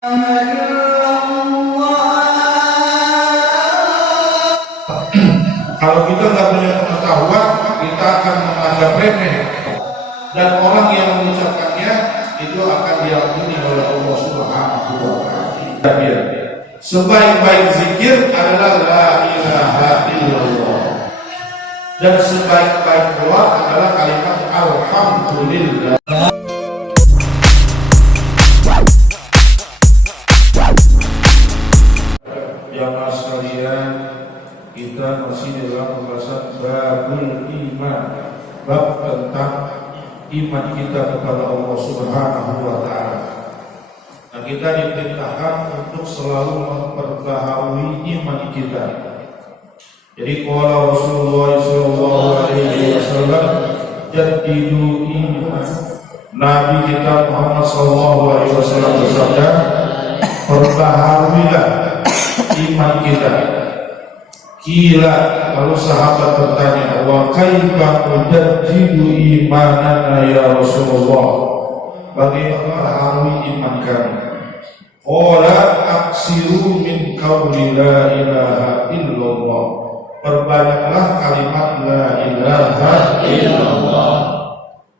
Kalau kita nggak punya pengetahuan, kita akan menganggap remeh, dan orang yang mengucapkannya itu akan diampuni oleh Allah Subhanahu wa Ta'ala. Sebaik-baik zikir adalah la ilaha illallah, dan sebaik-baik doa adalah kalimat alhamdulillah. Jamaah sekalian, kita masih dalam pembahasan babul iman, bab tentang iman kita kepada Allah Subhanahu wa Ta'ala. Nah, kita diperintahkan untuk selalu memperbaharui iman kita. Jadi qala Rasulullah sallallahu alaihi wasallam, jaddidu iman. Nabi kita Muhammad sallallahu alaihi wasallam bersabda, perbaharuilah iman kita. Kila, lalu sahabat bertanya, wa kaifa nujaddidu imanana ya Rasulullah, bagaimana perbaharui iman kami? Qala aksiru min qawli la ilaha illallah, perbanyaklah kalimat la ilaha illallah.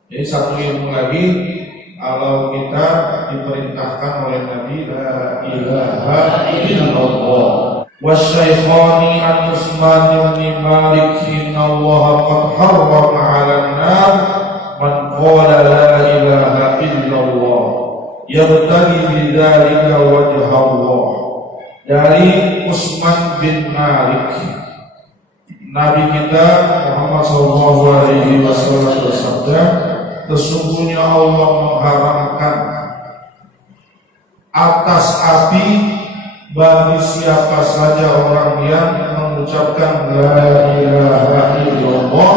Jadi satu ilmu lagi, kalau kita diperintahkan oleh Nabi la ilaha illallah. Wasyaikhani an Utsman bin Malik inna Allah qad harrama 'alan nar man qala la ilaha illallah yabtaghi bidzalika wajha Allah. Dari Utsman bin Malik, Nabi kita Muhammad sallallahu alaihi wasallam bersabda, sesungguhnya Allah mengharamkan atas api bagi siapa saja orang yang mengucapkan la ilaha illallah,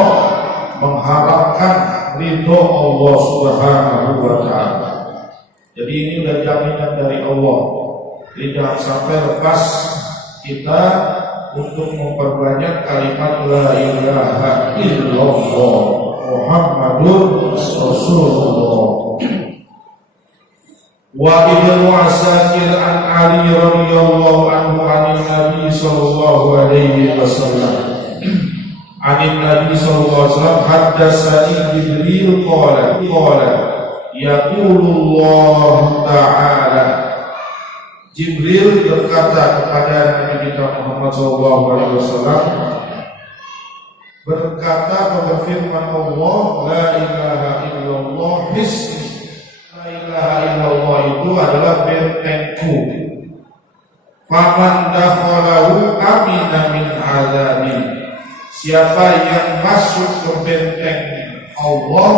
mengharapkan ridho Allah Subhanahu wa Ta'ala. Jadi ini sudah jaminan dari Allah. Jadi jangan sampai lepas kita untuk memperbanyak kalimat la ilaha illallah Muhammadur Rasulullah. Wa Ibnu Asakir an Ali radhiyallahu anhu anin Nabi sallallahu alaihi wasallam anin Nabi sallallahu alaihi wasallam haddatsani Jibril qala yaqulullah ta'ala, Jibril berkata kepada Nabi kita Muhammad sallallahu alaihi wasallam, berkata atau berfirman Allah, la ilaha illallah hisni, la ilaha illallah itu adalah bentengku. Faman dakhalahu amina min azabi, siapa yang masuk ke benteng Allah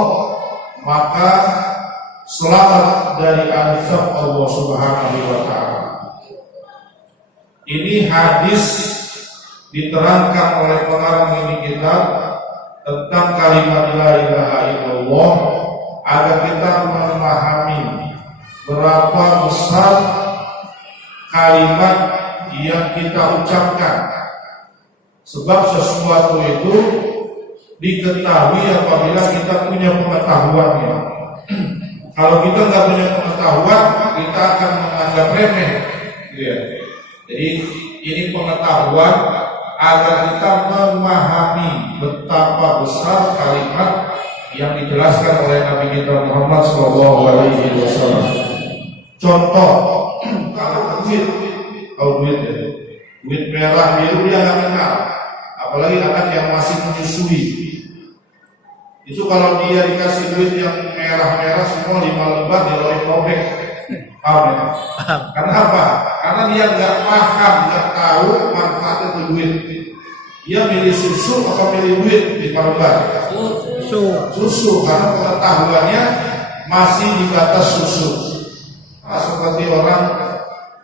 maka selamat dari azab Allah Subhanahu wa Ta'ala. Ini hadis diterangkan oleh pengarang ini kitab tentang kalimat la ilaha illallah, agar kita memahami berapa besar kalimat yang kita ucapkan. Sebab sesuatu itu diketahui apabila kita punya pengetahuannya. Kalau kita nggak punya pengetahuan, kita akan menganggap remeh. Jadi ini pengetahuan agar kita memahami betapa besar kalimat yang dijelaskan oleh Nabi kita Muhammad sallallahu alaihi wasallam. Contoh, kalau duit merah biru dia nggak kenal, apalagi anak yang masih menyusui. Itu kalau dia dikasih duit yang merah-merah semua 5 lembar, dia robek. Paham ya? Karena apa? Karena dia nggak paham, nggak tahu manfaat itu duit. Dia milih susu atau milih duit di lembar? Susu, karena pengetahuannya masih di batas susu. Nah, seperti orang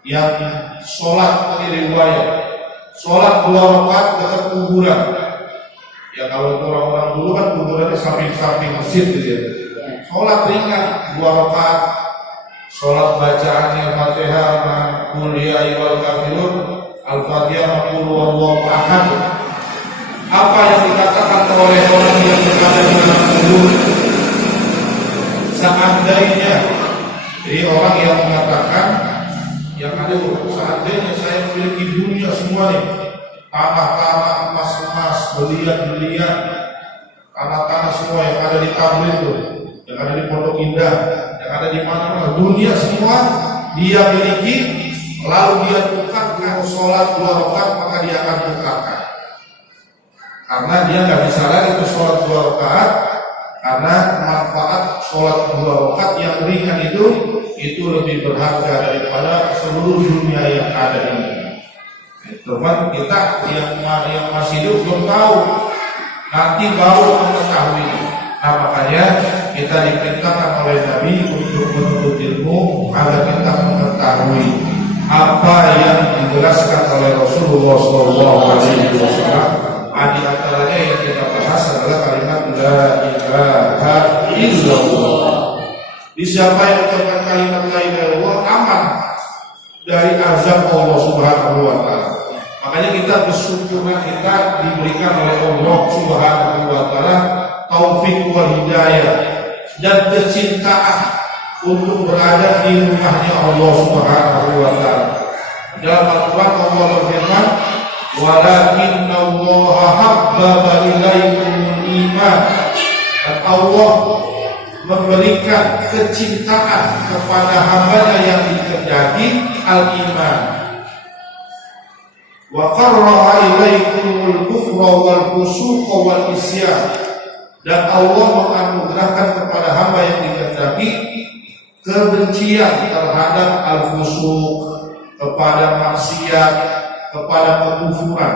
yang sholat di riwayat, sholat 2 rakaat dekat kuburan. Ya kalau itu orang-orang dulu kan kuburannya samping-samping masjid gitu ya. Sholat ringan 2 rakaat, sholat bacaannya Fatihah ma qul ya ayyuhal kafirun, Al-Fatihah ma qul huwallahu ahad. Apa yang dikatakan oleh orang yang berada di dalam kubur? Seandainya, jadi orang yang mengatakan aduh, seandainya saya memiliki dunia semua nih, tanah-tanah, emas-emas, berlian-berlian, tanah-tanah semua yang ada di Tamrin tuh, yang ada di Pondok Indah, yang ada di mana-mana, dunia semua dia miliki, lalu dia tukar mau sholat 2 rakaat, maka dia akan tukarkan. Karena dia nggak bisa lagi itu sholat 2 rakaat, karena manfaat sholat 2 rakaat yang ringan itu lebih berharga daripada seluruh dunia yang ada ini. Teman kita yang masih hidup belum tahu, nanti baru mengetahui. Nah, makanya kita diperintahkan oleh Nabi untuk menuntut ilmu agar kita mengetahui apa yang dijelaskan oleh Rasulullah SAW. Di antaranya yang kita bahas adalah kalimat la ilaha illallah. Di siapa yang mengucapkan kalimat la ilaha illallah aman dari azab Allah Subhanahu wa taala. Makanya kita bersyukurlah kita diberikan oleh Allah Subhanahu wa taala taufik wal hidayah dan kecintaan untuk berada di rumahnya Allah Subhanahu wa taala. Dalam Al-Qur'an Allah berfirman, "Walakinna Allah habbaba ilaikumul iman." Dan Allah memberikan kecintaan kepada hamba-Nya yang dikehendaki al-iman. Wa qarraha ilaikumul kufra wal fusuqa wal isyan. Dan Allah menganugerahkan kepada hamba yang dikehendaki kebencian terhadap al-fusuq, kepada maksiat, kepada kekufuran.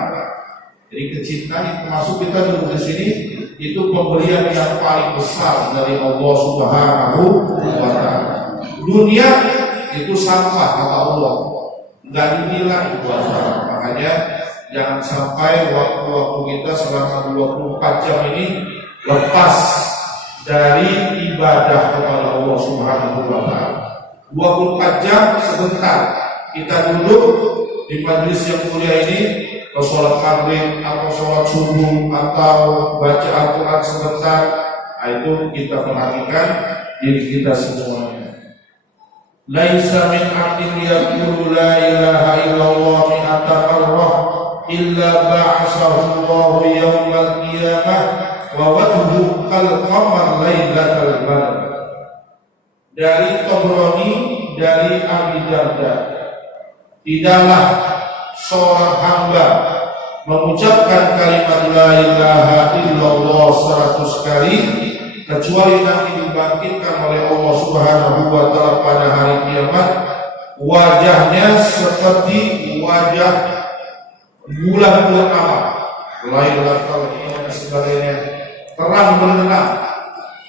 Jadi kecintaan itu masuk kita dulu di sini itu pemberian yang paling besar dari Allah Subhanahu wa taala. Dunia itu sampah kata Allah, enggak dinilai itu apa. Makanya jangan sampai waktu-waktu kita selama 24 jam ini lepas dari ibadah kepada Allah Subhanahu wa taala. 24 jam sebentar kita duduk di majelis yang mulia ini, atau sholat maghrib, atau sholat subuh, atau baca Al-Quran sebentar, itu kita perhatikan diri kita semuanya. Laisa min abdin yaqulu la ilaha illallah mi'ata marrah illa ba'asahu Allahu yawmal qiyamah wa wajhu kal qamar lailatal badr. Dari Tabrani, dari Abi Darda, tidaklah seorang hamba mengucapkan kalimat la ilaha illallah 100 kali kecuali nanti dibangkitkan oleh Allah Subhanahu wa taala pada hari kiamat, wajahnya seperti wajah bulan purnama, Lailatul Qadar dan sebagainya, terang benderang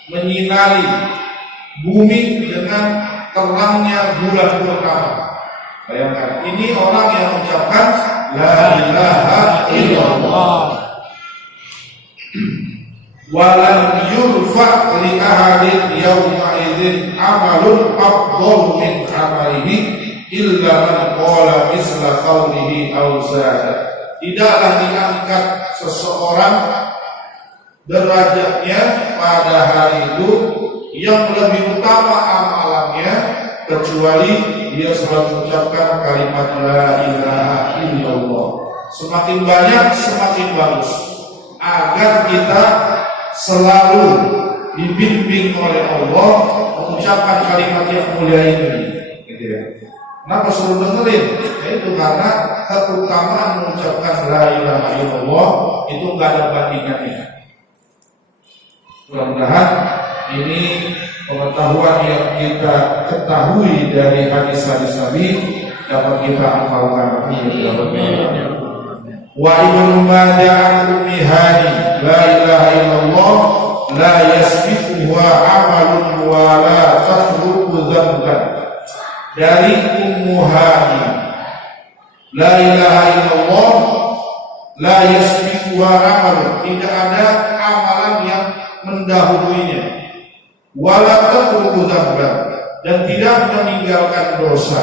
menyinari bumi dengan terangnya bulan purnama. Bayangkan, ini orang yang mengucapkan la ilaha illallah. Walam yurfa li ahadin yawma idzin amalun afdalu min amalihi illa man qala misla qawlihi aw zada. Tidaklah diangkat seseorang derajatnya pada hari itu yang lebih utama amalannya kecuali dia selalu mengucapkan kalimat la ilaha illallah. Semakin banyak semakin bagus, agar kita selalu dibimbing oleh Allah mengucapkan kalimat yang mulia ini, gitu ya. Kenapa suruh dengerin? Itu karena keutamaan mengucapkan la ilaha illallah itu nggak ada bandingannya. Mudah-mudahan ini pengetahuan yang kita ketahui dari hadis-hadis Nabi dapat kita amalkan. Wa ibnu Majah Umihani la ilaha illallah la yasbiquha amalun wa la takhluqu dzamban. Dari Ummu Hani, la ilaha illallah la yasbiquha amalun, tidak ada amalan yang mendahuluinya, wala takhluqu dzamban, dan tidak meninggalkan dosa.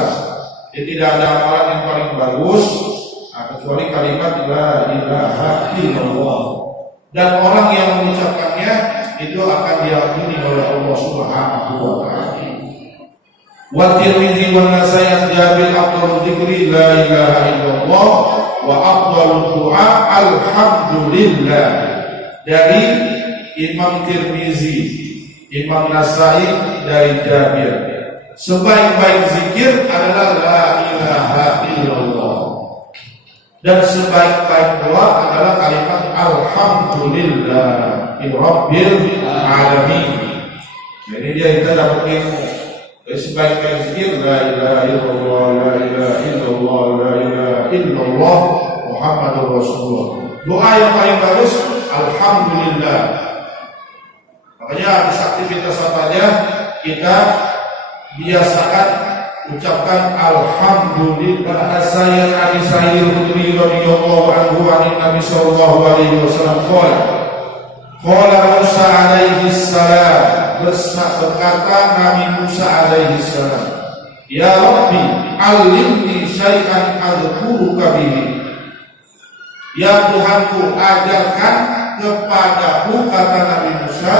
Jadi tidak ada amalan yang paling bagus kecuali kalimat la ilaha illallah. Dan orang yang mengucapkannya itu akan diampuni oleh Allah Subhanahu wa taala. Wa Tirmidzi wa Nasai an Jabir afdhalu dzikri la ilaha illallah wa afdhalu du'a alhamdulillah. Dari Imam Tirmidzi, Imam Nasai dari Jabir, sebaik-baik zikir adalah la ilaha illallah, dan sebaik-baik doa adalah kalimat alhamdulillah rabbil alamin. Jadi dia kita dapat ilmu. Sebaik-baik zikir la ilaha illallah, la ilaha illallah, la ilaha illallah Muhammadur Rasulullah. Doa yang paling bagus alhamdulillah. Makanya habis aktivitas apa aja kita biasakan ucapkan alhamdulillah. Saya Abi Sa'id Khudri radhiyallahu anhu an Nabi sallallahu alaihi wasallam qala Musa alaihi salam, berkata Nabi Musa alaihi salam, ya Rabbi alimni syai'an adhkuruka bihi. Ya Tuhanku, ajarkan kepadaku, kata Nabi Musa,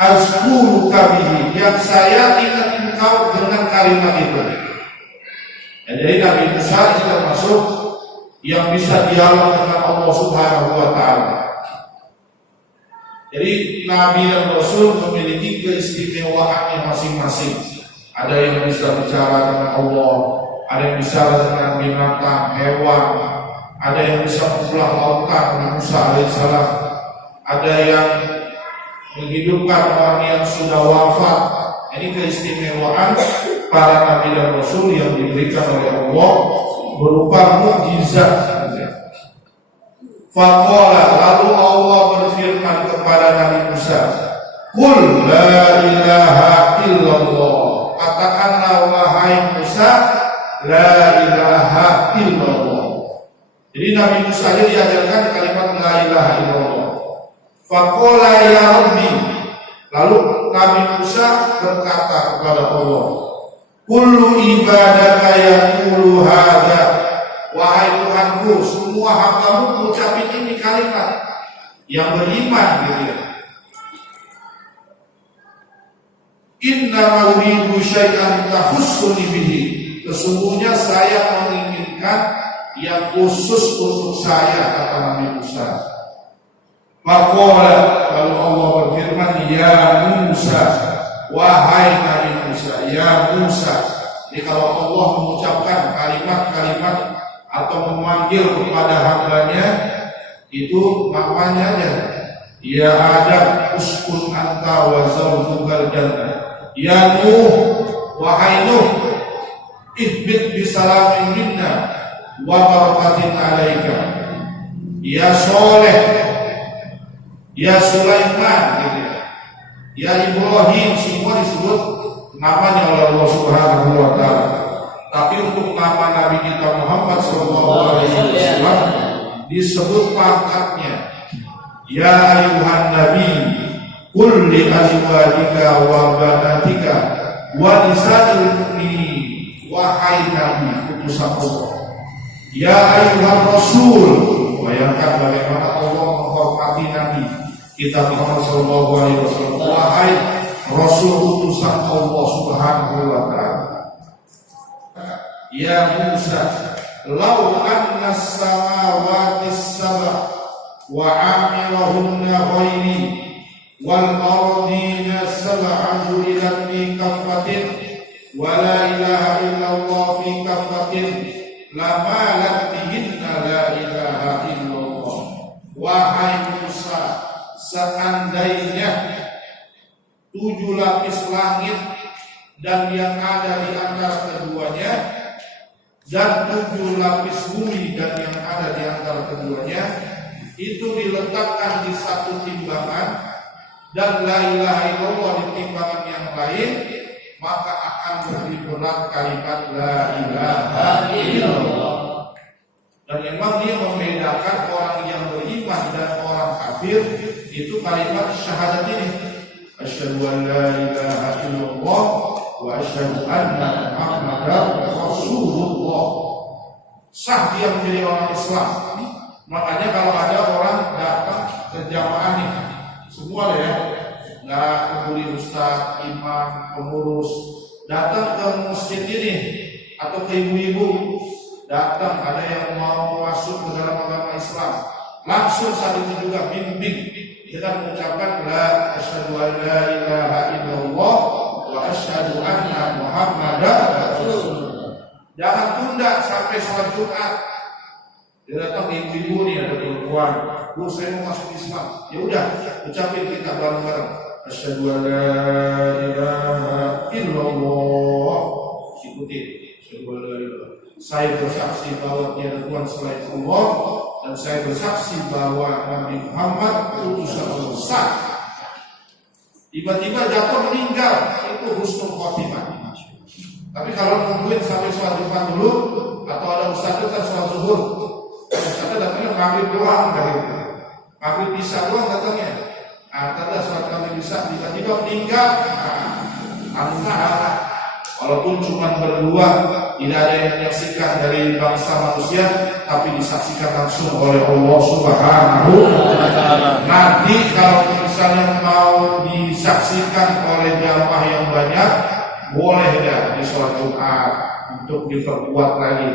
azkuruka bihi, yang saya ingat engkau dengan kalimat itu. Ya, jadi Nabi Musa itu termasuk yang bisa dialog dengan Allah Subhanahu wa Ta'ala. Jadi Nabi dan Rasul memiliki keistimewaannya masing-masing. Ada yang bisa bicara dengan Allah, ada yang bisa dengan binatang, hewan, ada yang bisa membelah lautan dengan Musa alaihissalam, ada yang menghidupkan orang yang sudah wafat. Ini keistimewaan para Nabi dan Rasul yang diberikan oleh Allah berupa mukjizat. Faqala, lalu Allah berfirman kepada Nabi Musa, qul la ilaha illallah, katakanlah wahai Musa, la ilaha illallah. Jadi Nabi Musa aja diajarkan kalimat la ilaha illallah. Faqala ya Rabbi, lalu Nabi Musa berkata kepada Allah, kullu ibadaka yaqulu hadza, wahai Tuhanku, semua hambamu mengucapkan ini kalimat yang beriman gitu ya. Inna uridu syai'an tahussuni bihi, sesungguhnya saya menginginkan yang khusus untuk saya, kata Nabi Musa. Faqala, lalu Allah berfirman, ya Musa, wahai Nabi Musa, ya Musa. Jadi kalau Allah mengucapkan kalimat-kalimat atau memanggil kepada hambanya, itu namanya aja, ya Adam uskun anta wa zawjukal jannah, ya Nuh, wahai Nuh, ihbit bisalamin minna wa barakatin alaika, ya Soleh, ya Sulaiman gitu ya, ya Ibrahim, semua disebut namanya oleh Allah Subhanahu wa Ta'ala. Tapi untuk nama Nabi kita Muhammad sallallahu alaihi wasallam disebut pangkatnya. Ya ayuhan nabi, qul li azwajika wa banatika wa nisa'il mu'minin, wahai nabi utusan Allah. Ya ayuhan rasul, bayangkan bagaimana Allah menghormati nabi kita Muhammad sallallahu alaihi wasallam, wahai rasul utusan Allah Subhanahu wa Ta'ala. Ya Musa, law anna as-samawati as-sab'a wa 'amirahunna ghairi wal ardina sab'a ju'ilat fi kaffatin wa la ilaha illallah fi kaffatin lama bihinna la ilaha illallah. Wahai Musa, seandainya 7 lapis langit dan yang ada di antara keduanya dan 7 lapis bumi dan yang ada di antara keduanya itu diletakkan di satu timbangan, dan la ilaha illallah di timbangan yang lain, maka akan lebih berat kalimat la ilaha illallah. Dan memang dia membedakan orang yang beriman dan orang kafir itu kalimat syahadat ini, asyhadu an la ilaha illallah wa asyhadu anna Muhammadar Rasulullah. Sah dia menjadi orang Islam. Makanya kalau ada orang datang ke jamaah nih, semua deh ya, nggak peduli ustaz, imam, pengurus, datang ke masjid ini atau ke ibu-ibu datang ada yang mau masuk ke dalam agama Islam, langsung saat itu juga bimbing dengan mengucapkan la asyhadu an la ilaha illallah wa asyhadu anna muhammadar rasulullah. Jangan tunda sampai sholat Jumat. Dia datang ibu-ibu nih, ada perempuan, Bu saya mau masuk Islam. Ya udah, ucapin kita bareng-bareng. Asyhadu an la ilaha illallah. Ikutin. Asyhadu an la ilaha. Saya bersaksi bahwa tiada Tuhan selain Allah dan saya bersaksi bahwa Nabi Muhammad utusan Allah. Tiba-tiba jatuh meninggal, itu husnul khotimah. Tapi kalau nungguin sampai sholat Jumat dulu atau ada ustaz kita sholat zuhur, ustaz datangnya maghrib doang dari itu. Maghrib bisa doang datangnya. Ada sholat maghrib bisa tiba-tiba meninggal. Alhamdulillah. Walaupun cuma berdua, tidak ada yang menyaksikan dari bangsa manusia, tapi disaksikan langsung oleh Allah Subhanahu wa Ta'ala. Nanti kalau misalnya mau disaksikan oleh jamaah yang banyak, boleh ya di sholat Jumat untuk diperkuat lagi.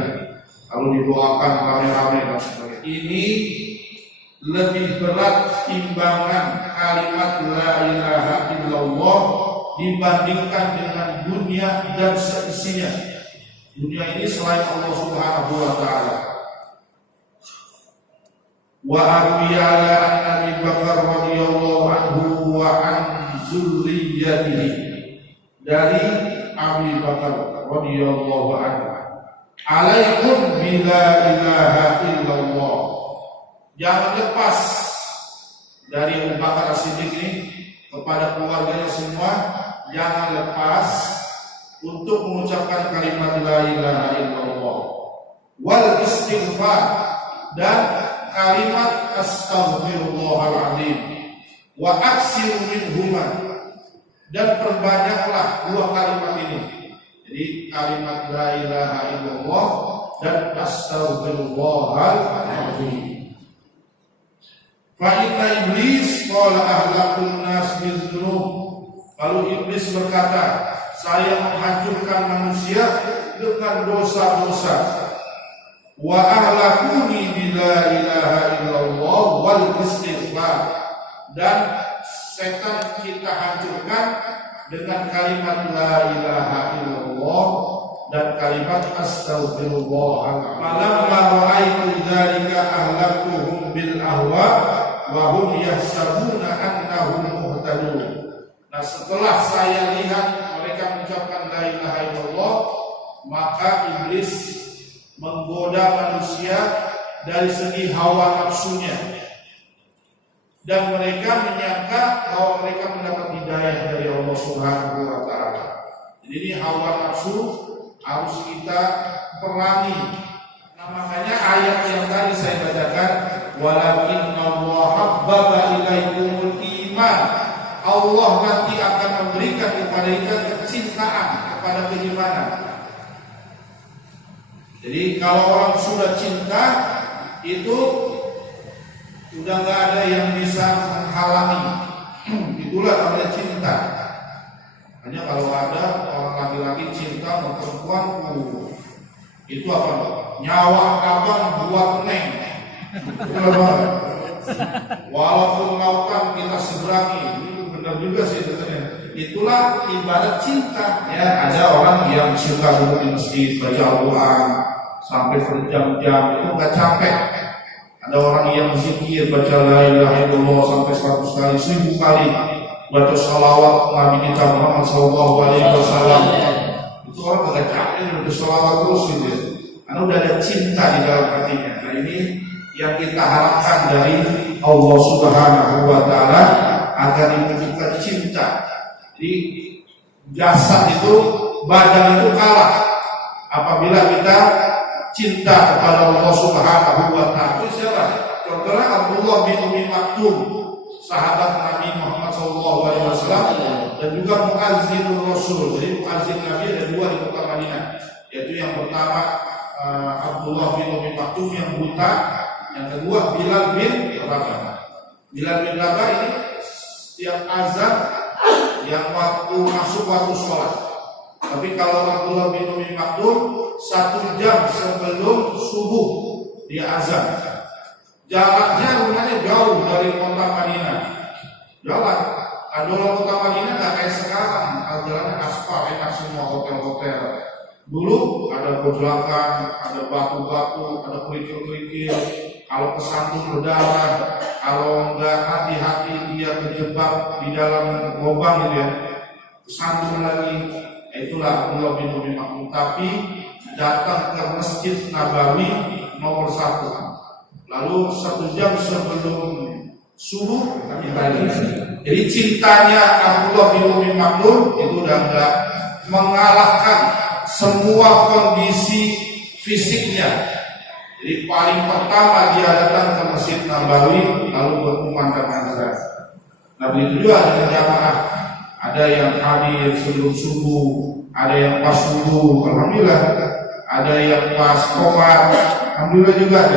Kalau didoakan rame-rame dan sebagainya. Ini lebih berat timbangan kalimat la ilaha illallah dibandingkan dengan dunia dan seisinya. Dunia ini selain Allah Subhanahu wa Ta'ala. Wa arwiyala an Abi Bakar radhiyallahu anhu wa an zurriyyatihi. Dari Abi Bakar radhiyallahu anhu, alaikum bila ilaha illallah. Jangan lepas dari Abu Bakar As-Siddiq ini kepada keluarganya semua, jangan lepas untuk mengucapkan kalimat la ilaha illallah wal istighfar dan kalimat astaghfirullahaladzim wa aksiru minhuma, dan perbanyaklah dua kalimat ini. Jadi kalimat la ilaha illallah dan astaghfirullahaladzim. Fa inna iblis qala ahlakun nas bil dzunub. Lalu iblis berkata, saya menghancurkan manusia dengan dosa-dosa. Wa ahlakuni bila ilaha illallah wal istighfar, dan setan kita hancurkan dengan kalimat la ilaha illallah dan kalimat astaghfirullah. Falamma ra'aitu dzalika ahlakuhum bil ahwa wa hum yahsabuna annahum muhtadun. Nah, setelah saya lihat mereka mengucapkan la ilaha illallah, maka iblis menggoda manusia dari segi hawa nafsunya, dan mereka menyangka bahwa mereka mendapat hidayah dari Allah Subhanahu wa Ta'ala. Jadi ini hawa nafsu harus kita perangi. Nah, makanya ayat yang tadi saya bacakan, walakin Allah habbaba ilaikumul iman, Allah nanti akan memberikan kepada kita kecintaan kepada keimanan. Jadi kalau orang sudah cinta, itu sudah nggak ada yang bisa menghalangi. Itulah namanya cinta. Hanya kalau ada orang laki-laki cinta sama perempuan, itu apa? Nyawa abang buat neng. Walaupun lautan kita seberangi, itu benar juga sih sebenarnya. Itulah ibarat cinta. Ya, ada orang yang suka duduk di masjid baca Al-Quran sampai berjam-jam, itu nggak capek. Ada orang yang zikir baca la ilaha illallah sampai 100 kali, 1000 kali, baca salawat Nabi kita Muhammad SAW. Itu orang nggak capek baca salawat terus gitu. Karena udah ada cinta di dalam hatinya. Nah, ini yang kita harapkan dari Allah Subhanahu wa Ta'ala, agar dimunculkan cinta. Jadi jasad itu, badan itu kalah apabila kita cinta kepada Allah Subhanahu wa Ta'ala. Itu siapa? Contohnya Abdullah bin Umi Maktum, sahabat Nabi Muhammad SAW, dan juga muazzinur Rasul. Jadi muazzin Nabi ada dua di kota Madinah, yaitu yang pertama Abdullah bin Umi Maktum yang buta, yang kedua Bilal bin Rabah. Bilal bin Rabah ini setiap azan yang waktu masuk waktu sholat, Tapi kalau Abdullah bin Umi Maktum 1 jam sebelum subuh dia azan. Jaraknya rumahnya jauh dari kota Madinah. Jalan. Dulu kota Madinah nggak kayak sekarang. Jalannya aspal, enak semua hotel-hotel. Dulu ada perjalanan, ada batu-batu, ada kerikil-kerikil. Kalau kesandung berdarah, kalau enggak hati-hati dia terjebak di dalam lubang gitu ya, kesandung lagi. Itulah Abdullah bin Umi Maktum. Tapi datang ke Masjid Nabawi nomor 1. Lalu 1 jam sebelum subuh jadi cintanya Abdullah bin Umi Maktum itu udah enggak mengalahkan semua kondisi fisiknya. Jadi paling pertama dia datang ke Masjid Nabawi lalu berkumandang azan. Nah begitu juga dengan jamaah. Ada yang hadir sebelum subuh, ada yang pas subuh, alhamdulillah. Ada yang pas qomat, alhamdulillah juga.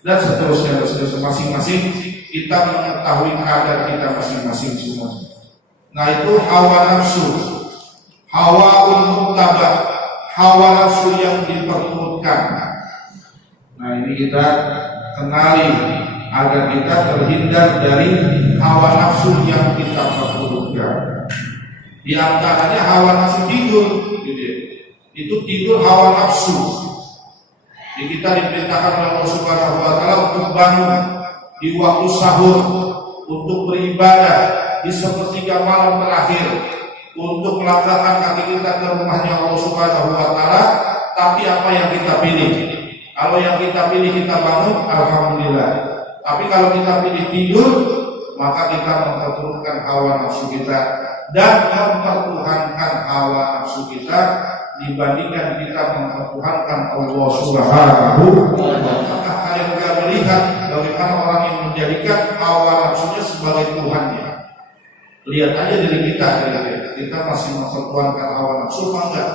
Dan seterusnya masing-masing kita mengetahui keadaan kita masing-masing semua. Nah itu hawa nafsu, hawa mutabah, hawa nafsu yang diperturutkan. Nah ini kita kenali agar kita terhindar dari hawa nafsu yang kita perturutkan. Di antaranya hawa nafsu tidur, gitu ya. Itu tidur hawa nafsu. Jadi kita diperintahkan oleh Allah Subhanahu wa taala untuk bangun di waktu sahur, untuk beribadah di sepertiga malam terakhir, untuk melangkahkan kaki kita ke rumahnya Allah Subhanahu wa taala. Tapi apa yang kita pilih? Kalau yang kita pilih kita bangun, alhamdulillah. Tapi kalau kita pilih tidur, maka kita memperturutkan hawa nafsu kita dan mempertuhankan hawa nafsu kita dibandingkan kita mempertuhankan Allah Subhanahu wa taala. Maka kalian juga melihat bagaimana orang yang menjadikan hawa nafsunya sebagai Tuhannya. Lihat aja diri kita masih mempertuhankan hawa nafsu apa enggak?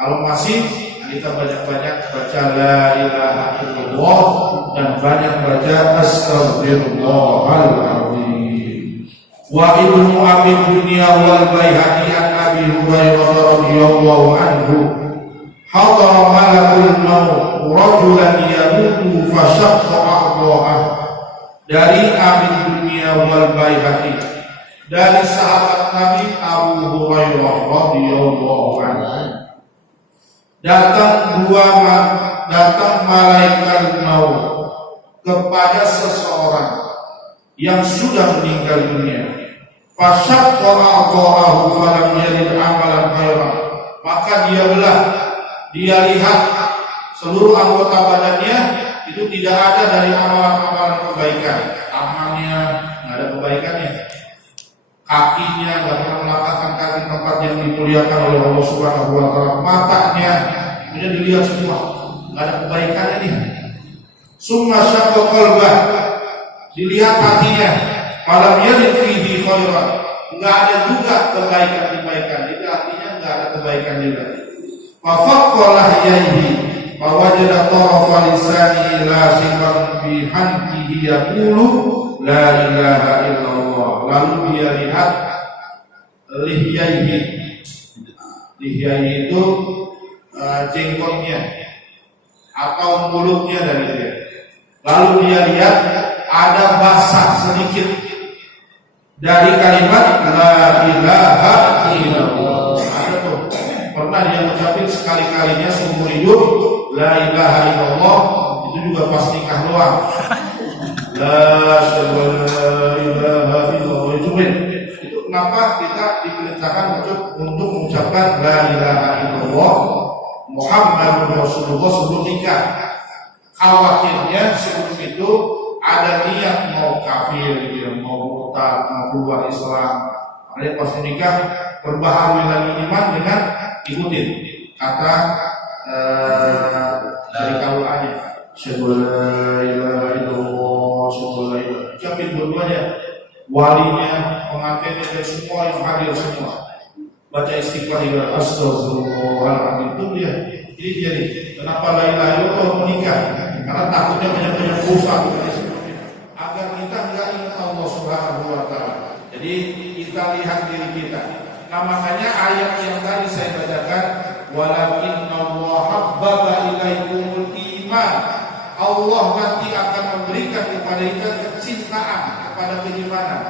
Kalau masih, kita banyak-banyak baca la ilaha illallah dan banyak baca astagfirullahaladzim. Wa ibnu Abi Dunya wal Baihaqi an Abi Hurairah radhiyallahu anhu hadara malakul maut rajulan yamutu fashaqqa a'dha'ah. Dari Abi Dunya wal Baihaqi, dari sahabat Nabi Abu Hurairah radhiyallahu anhu, datang malaikat maut kepada seseorang yang sudah meninggal dunia. Fasyaqqa a'dha'ahu falam yalid amalan khairan. Maka dia lihat seluruh anggota badannya itu tidak ada dari amalan-amalan kebaikan. Tangannya nggak ada kebaikannya, kakinya nggak pernah melangkahkan kaki tempat yang dimuliakan oleh Allah Subhanahu wa taala, matanya kemudian dilihat semua nggak ada kebaikannya nih. Summa syaqqa qalbah, dilihat hatinya, malam yalid fihi khairan, nggak ada juga kebaikan-kebaikan, jadi hatinya nggak ada kebaikan juga. Fa faqqa lahyaihi wa wajada tarafa lisani lasiqan bi hankihi yaqulu la ilaha illallah. Lalu dia lihat lihyaihi itu jenggotnya atau mulutnya dari dia. Lalu dia lihat ada basah sedikit dari kalimat la ilaha illallah. Ada tuh, pernah dia ucapin sekali-kalinya seumur hidup la ilaha illallah, itu juga pas nikah doang. La ilaha illallah itu kenapa kita diperintahkan untuk mengucapkan la ilaha illallah Muhammadur Rasulullah sebelum nikah. Khawatirnya sebelum itu ada niat mau kafir, mau murtad, mau keluar Islam. Makanya pas nikah berbaharui lagi iman dengan ikutin kata dari KUA-nya. La ilaha illallah, ucapin dua-duanya, walinya, pengantinnya, dan semua yang hadir semua. Baca istighfar juga, astagfirullahaladzim, itu dia. Jadi dia nih, kenapa la ilaha illallah menikah? Karena takutnya banyak-banyak dosa agar kita enggak ingat Allah Subhanahu wa taala. Jadi kita lihat diri kita. Nah makanya ayat yang tadi saya bacakan, walakinna Allah habbaba ilaikumul iman. Allah nanti akan memberikan kepada kita kecintaan kepada keimanan.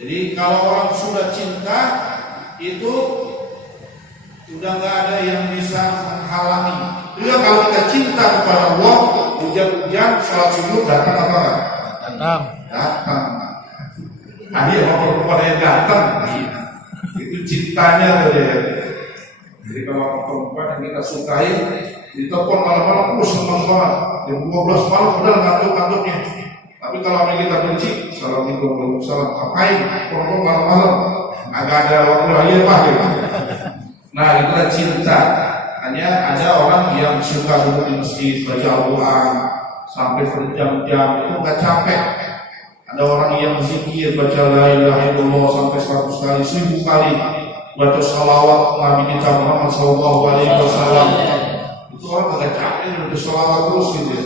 Jadi kalau orang sudah cinta, itu sudah nggak ada yang bisa menghalangi. Juga kalau kita cinta kepada Allah, hujan-hujan, sholat subuh datang apa enggak? Datang. Tadi orang perempuan yang datang, itu cintanya tuh ya. Jadi kalau perempuan yang kita sukai, ditelepon malam-malam, senang banget. Jam 12 malam udah ngantuk-ngantuknya. Tapi kalau kita benci, assalamualaikum, ngapain? Perempuan malam-malam, agak ada waktu lagi apa gitu. Nah itulah cinta. Hanya ada orang yang suka duduk di masjid, baca Al-Quran sampai berjam-jam, itu nggak capek. Ada orang yang zikir, baca la ilaha illallah sampai 100 kali, 1000 kali, baca salawat Nabi kita Muhammad SAW. Itu orang nggak capek, udah salawat terus gitu.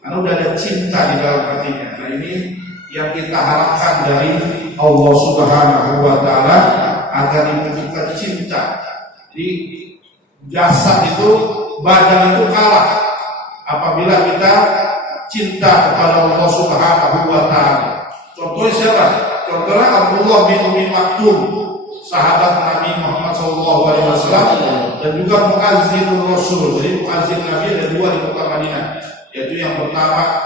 Karena udah ada cinta di dalam hatinya. Nah ini yang kita harapkan dari Allah Subhanahu Wa Taala agar dibutuhkan cinta. Jadi jasad itu, badan itu kalah apabila kita cinta kepada Allah Subhanahu Wa Taala. Contohnya siapa? Contohnya Abdullah bin Umi Maktum, sahabat Nabi Muhammad SAW, dan juga muazzinur Rasul. Jadi muazzin Nabi ada dua di kota Madinah, yaitu yang pertama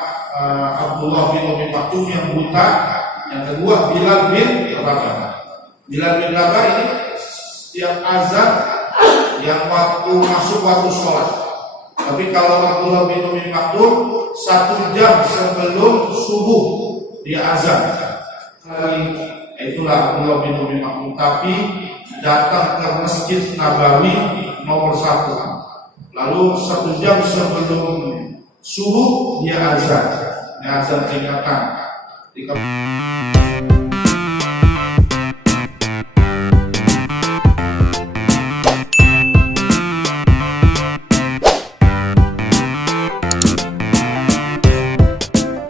Abdullah bin Umi Maktum yang buta, yang kedua Bilal bin Rabah. Bilal bin Rabah ini setiap azan yang waktu masuk waktu sholat. Tapi kalau Abdullah bin Umi Maktum 1 jam sebelum subuh dia azan. Itulah Abdullah bin Umi Maktum. Tapi datang ke Masjid Nabawi nomor 1. Lalu 1 jam sebelum subuh dia azan. Azan peringatan.